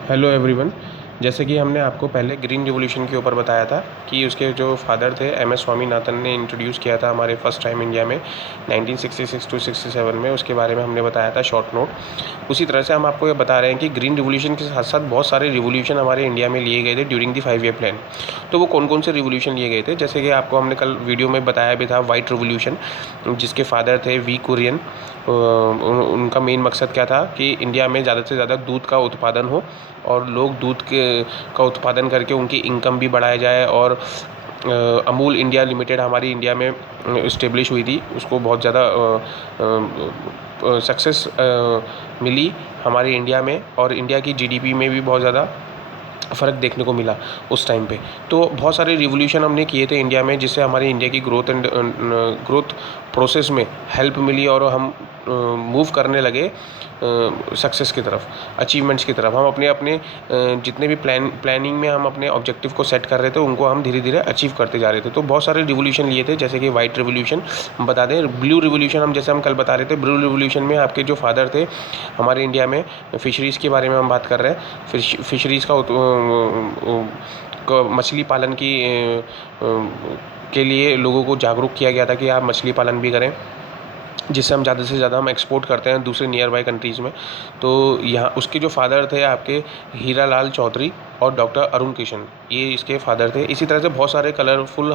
Hello everyone. जैसे कि हमने आपको पहले ग्रीन रिवॉल्यूशन के ऊपर बताया था कि उसके जो फादर थे एम.एस. स्वामीनाथन ने इंट्रोड्यूस किया था हमारे फर्स्ट टाइम इंडिया में 1966 टू 67 में। उसके बारे में हमने बताया था शॉर्ट नोट। उसी तरह से हम आपको ये बता रहे हैं कि ग्रीन रिवॉल्यूशन के साथ साथ बहुत सारे रिवॉल्यूशन हमारे इंडिया में लिए गए थे ड्यूरिंग द 5 ईयर प्लान। तो वो कौन कौन से रिवॉल्यूशन लिए गए थे, जैसे कि आपको हमने कल वीडियो में बताया भी था वाइट रिवॉल्यूशन, जिसके फादर थे वी कुरियन। उनका मेन मकसद क्या था कि इंडिया में ज़्यादा से ज़्यादा दूध का उत्पादन हो और लोग दूध का उत्पादन करके उनकी इनकम भी बढ़ाया जाए। और अमूल इंडिया लिमिटेड हमारी इंडिया में इस्टेब्लिश हुई थी, उसको बहुत ज़्यादा सक्सेस मिली हमारी इंडिया में, और इंडिया की जीडीपी में भी बहुत ज़्यादा फ़र्क देखने को मिला उस टाइम पे। तो बहुत सारे रिवॉल्यूशन हमने किए थे इंडिया में, जिससे हमारी इंडिया की ग्रोथ प्रोसेस में हेल्प मिली और हम मूव करने लगे सक्सेस की तरफ, अचीवमेंट्स की तरफ। हम अपने जितने भी प्लानिंग में हम अपने ऑब्जेक्टिव को सेट कर रहे थे उनको हम धीरे धीरे अचीव करते जा रहे थे। तो बहुत सारे रिवॉल्यूशन लिए थे, जैसे कि वाइट रिवॉल्यूशन बता दें, ब्लू रिवॉल्यूशन हम जैसे हम कल बता रहे थे। ब्लू रिवॉल्यूशन में आपके जो फादर थे हमारे इंडिया में, फ़िशरीज़ के बारे में हम बात कर रहे हैं। फ़िशरीज़ का मछली पालन के लिए लोगों को जागरूक किया गया था कि आप मछली पालन भी करें, जिससे हम ज़्यादा से ज़्यादा हम एक्सपोर्ट करते हैं दूसरे नियर बाई कंट्रीज़ में। तो यहाँ उसके जो फादर थे आपके हीरा लाल चौधरी और डॉक्टर अरुण किशन, ये इसके फादर थे। इसी तरह से बहुत सारे कलरफुल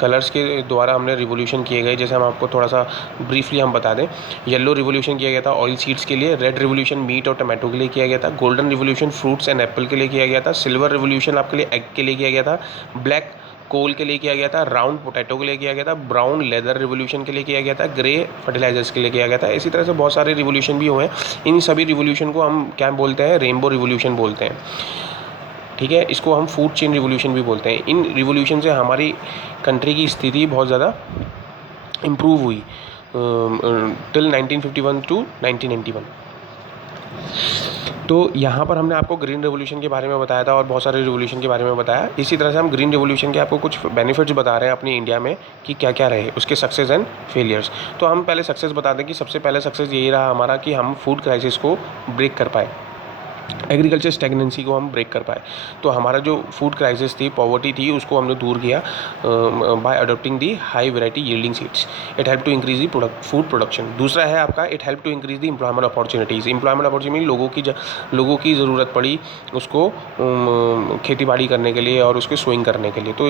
कलर्स के द्वारा हमने रिवॉल्यूशन किए गए। जैसे हम आपको थोड़ा सा ब्रीफली हम बता दें, येलो रिवॉल्यूशन किया गया था ऑयल सीड्स के लिए, रेड रिवॉल्यूशन मीट और टमाटो के लिए किया गया था, golden revolution fruits and Apple के लिए किया गया था, सिल्वर रिवॉल्यूशन आपके लिए एग के लिए किया गया था, ब्लैक कोल के लिए किया गया था, राउंड पोटैटो के लिए किया गया था, ब्राउन लेदर रिवॉल्यूशन के लिए किया गया था, ग्रे फर्टिलाइजर्स के लिए किया गया था। इसी तरह से बहुत सारे रिवॉल्यूशन भी हुए हैं। इन सभी रिवॉल्यूशन को हम क्या बोलते हैं, रेनबो रिवॉल्यूशन बोलते हैं। ठीक है, इसको हम फूड चेन रिवॉल्यूशन भी बोलते हैं। इन रिवॉल्यूशन से हमारी कंट्री की स्थिति बहुत ज़्यादा इम्प्रूव हुई टिल 1951 टू 1991। तो यहाँ पर हमने आपको ग्रीन रिवॉल्यूशन के बारे में बताया था और बहुत सारे रिवॉल्यूशन के बारे में बताया। इसी तरह से हम ग्रीन रिवॉल्यूशन के आपको कुछ बेनिफिट्स बता रहे हैं अपनी इंडिया में कि क्या क्या रहे उसके सक्सेस एंड फेलियर्स। तो हम पहले सक्सेस बता दें कि सबसे पहले सक्सेस यही रहा हमारा कि हम फूड क्राइसिस को ब्रेक कर पाए, एग्रीकल्चर स्टैग्नेंसी को हम ब्रेक कर पाए। तो हमारा जो फूड क्राइसिस थी, पॉवर्टी थी, उसको हमने दूर किया by adopting the high variety yielding seeds. It help to increase the food production. दूसरा है आपका, it help to increase the employment opportunities. Employment opportunity लोगों की ज़रूरत पड़ी उसको खेती बाड़ी करने के लिए और उसके सोइंग करने के लिए। तो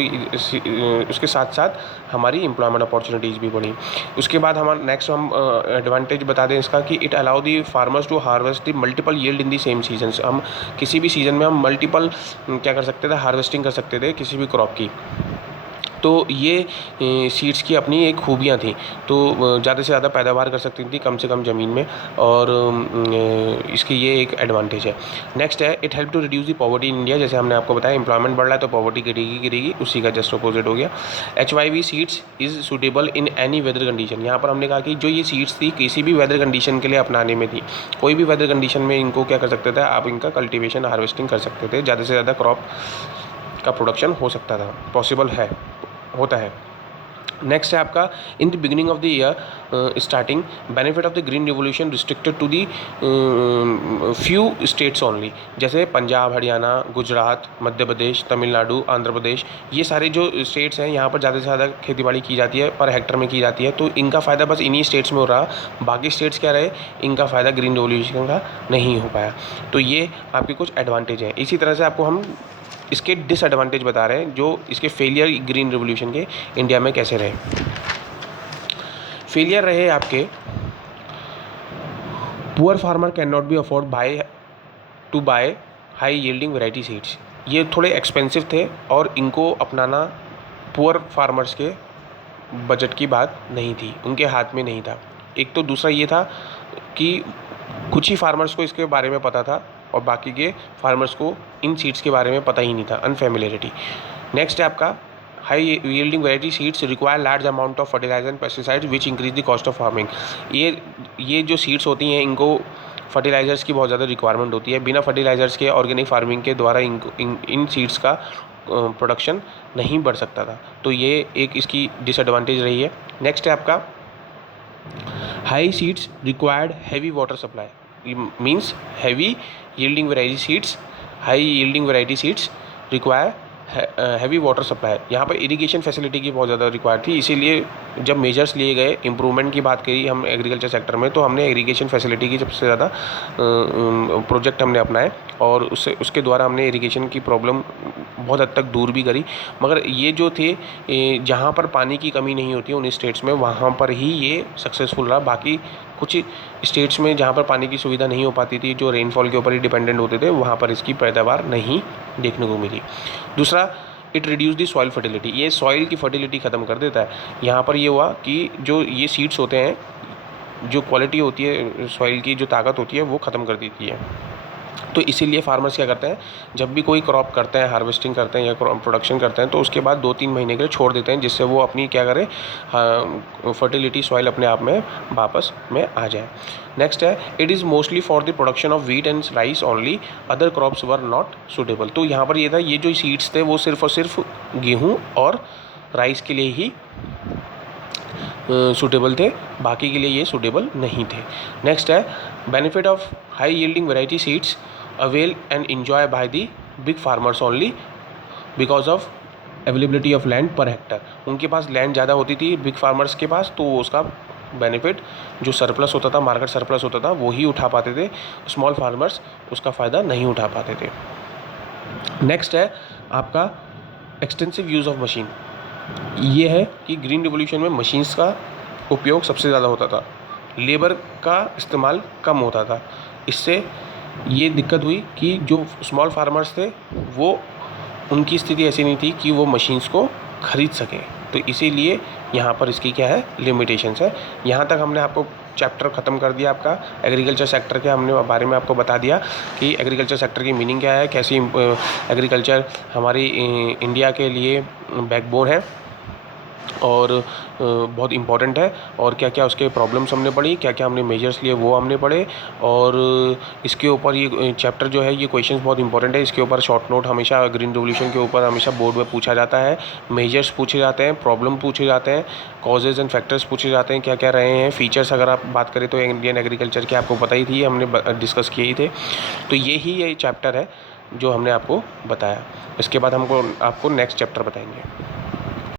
उसके साथ साथ हमारी एम्प्लॉयमेंट अपॉर्चुनिटीज़ भी बढ़ी। उसके बाद हमारा नेक्स्ट हम एडवांटेज बता दें इसका कि it allow the farmers to harvest the multiple yield in the same season. हम किसी भी सीज़न में हम मल्टीपल क्या कर सकते थे, हार्वेस्टिंग कर सकते थे किसी भी क्रॉप की। तो ये सीड्स की अपनी एक खूबियाँ थी। तो ज़्यादा से ज़्यादा पैदावार कर सकती थी कम से कम ज़मीन में, और इसकी ये एक एडवांटेज है। नेक्स्ट है, it help to reduce the poverty in India. जैसे हमने आपको बताया एम्प्लॉयमेंट बढ़ रहा है तो पॉवर्टी गिरेगी, उसी का जस्ट अपोजिट हो गया। HYV seeds is suitable in any weather condition. यहाँ पर हमने कहा कि जो ये सीड्स थी किसी भी वेदर कंडीशन के लिए अपनाने में थी। कोई भी वेदर कंडीशन में इनको क्या कर सकते थे आप, इनका कल्टिवेशन हार्वेस्टिंग कर सकते थे, ज़्यादा से ज़्यादा क्रॉप का प्रोडक्शन हो सकता था, पॉसिबल होता है। नेक्स्ट है आपका, in the beginning of the year starting benefit of the green revolution restricted to the few states only. जैसे पंजाब, हरियाणा, गुजरात, मध्य प्रदेश, तमिलनाडु, आंध्र प्रदेश, ये सारे जो स्टेट्स हैं यहाँ पर ज़्यादा से ज़्यादा खेती बाड़ी की जाती है, पर हेक्टर में की जाती है। तो इनका फ़ायदा बस इन्हीं स्टेट्स में हो रहा, बाकी स्टेट्स क्या रहे, इनका फ़ायदा ग्रीन रिवॉल्यूशन का नहीं हो पाया। तो ये आपके कुछ एडवांटेज हैं। इसी तरह से आपको हम इसके डिसएडवांटेज बता रहे हैं, जो इसके फेलियर ग्रीन रिवॉल्यूशन के इंडिया में कैसे रहे। फेलियर रहे आपके, poor farmer can not be afford by high yielding variety seeds. ये थोड़े एक्सपेंसिव थे और इनको अपनाना पुअर फार्मर्स के बजट की बात नहीं थी, उनके हाथ में नहीं था। एक तो दूसरा ये था कि कुछ ही फार्मर्स को इसके बारे में पता था और बाकी के फार्मर्स को इन सीड्स के बारे में पता ही नहीं था, अनफेमिलियरिटी। नेक्स्ट है आपका, high yielding variety seeds require large amount of fertiliser and pesticides which increase the cost of farming. ये जो सीड्स होती हैं इनको फर्टिलाइजर्स की बहुत ज़्यादा रिक्वायरमेंट होती है। बिना फर्टिलाइजर्स के ऑर्गेनिक फार्मिंग के द्वारा इन सीड्स का प्रोडक्शन नहीं बढ़ सकता था। तो ये एक इसकी डिसएडवांटेज रही है। नेक्स्ट है आपका, high seeds required heavy water supply, means heavy yielding variety seeds, high yielding variety seeds require heavy water supply. यहाँ पर इरिगेशन फैसिलिटी की बहुत ज़्यादा रिक्वायर थी, इसीलिए जब मेजर्स लिए गए, इम्प्रूवमेंट की बात करी हम एग्रीकल्चर सेक्टर में, तो हमने इरिगेशन फैसिलिटी की सबसे ज़्यादा प्रोजेक्ट हमने अपनाए और उसके द्वारा हमने इरिगेशन की प्रॉब्लम बहुत हद तक दूर भी करी। मगर ये जो थे जहाँ पर पानी की कमी नहीं होती उन स्टेट्स में, वहाँ पर ही ये सक्सेसफुल रहा। बाकी कुछ स्टेट्स में जहाँ पर पानी की सुविधा नहीं हो पाती थी, जो रेनफॉल के ऊपर ही डिपेंडेंट होते थे, वहाँ पर इसकी पैदावार नहीं देखने को मिली। दूसरा, it reduce the soil fertility, ये सॉइल की फर्टिलिटी ख़त्म कर देता है। यहाँ पर ये हुआ कि जो ये सीड्स होते हैं, जो क्वालिटी होती है सॉइल की, जो ताकत होती है, वो ख़त्म कर देती है। तो इसीलिए फार्मर्स क्या करते हैं, जब भी कोई क्रॉप करते हैं, हार्वेस्टिंग करते हैं या प्रोडक्शन करते हैं, तो उसके बाद 2-3 महीने के लिए छोड़ देते हैं, जिससे वो अपनी क्या करें, फर्टिलिटी सॉइल अपने आप में वापस में आ जाए। नेक्स्ट है, it is mostly for the production of wheat and rice only, other crops were not suitable. तो यहाँ पर ये था, ये जो सीड्स थे वो सिर्फ और सिर्फ गेहूँ और राइस के लिए ही सूटेबल थे, बाकी के लिए ये सूटेबल नहीं थे। नेक्स्ट है, benefit of high yielding variety seeds avail and enjoy by the big farmers only because of availability of land per hectare। उनके पास लैंड ज़्यादा होती थी बिग फार्मर्स के पास, तो उसका बेनिफिट जो सरप्लस होता था, मार्केट सरप्लस होता था, वो ही उठा पाते थे। स्मॉल फार्मर्स उसका फ़ायदा नहीं उठा पाते थे। नेक्स्ट है आपका एक्सटेंसिव यूज़ ऑफ मशीन। ये है कि ग्रीन रिवोल्यूशन में मशीन्स का उपयोग सबसे ज़्यादा होता था, लेबर का इस्तेमाल कम होता था। इससे ये दिक्कत हुई कि जो स्मॉल फार्मर्स थे, वो उनकी स्थिति ऐसी नहीं थी कि वो मशीन्स को ख़रीद सकें, तो इसीलिए यहाँ पर इसकी क्या है, लिमिटेशंस है। यहाँ तक हमने आपको चैप्टर ख़त्म कर दिया आपका एग्रीकल्चर सेक्टर के, हमने बारे में आपको बता दिया कि एग्रीकल्चर सेक्टर की मीनिंग क्या है, कैसी एग्रीकल्चर हमारी इंडिया के लिए बैकबोन है और बहुत इम्पॉर्टेंट है, और क्या क्या उसके प्रॉब्लम्स हमने पढ़ी, क्या क्या हमने मेजर्स लिए वो हमने पढ़े। और इसके ऊपर ये चैप्टर जो है, ये क्वेश्चंस बहुत इंपॉर्टेंट है, इसके ऊपर शॉर्ट नोट हमेशा ग्रीन रिवोल्यूशन के ऊपर हमेशा बोर्ड में पूछा जाता है। मेजर्स पूछे जाते हैं, प्रॉब्लम पूछे जाते हैं, कॉजेज़ एंड फैक्टर्स पूछे जाते हैं, क्या क्या रहे हैं। फीचर्स अगर आप बात करें तो इंडियन एग्रीकल्चर के आपको पता ही थी, हमने डिस्कस किए ही थे। तो ये चैप्टर है जो हमने आपको बताया। इसके बाद आपको नेक्स्ट चैप्टर बताएंगे।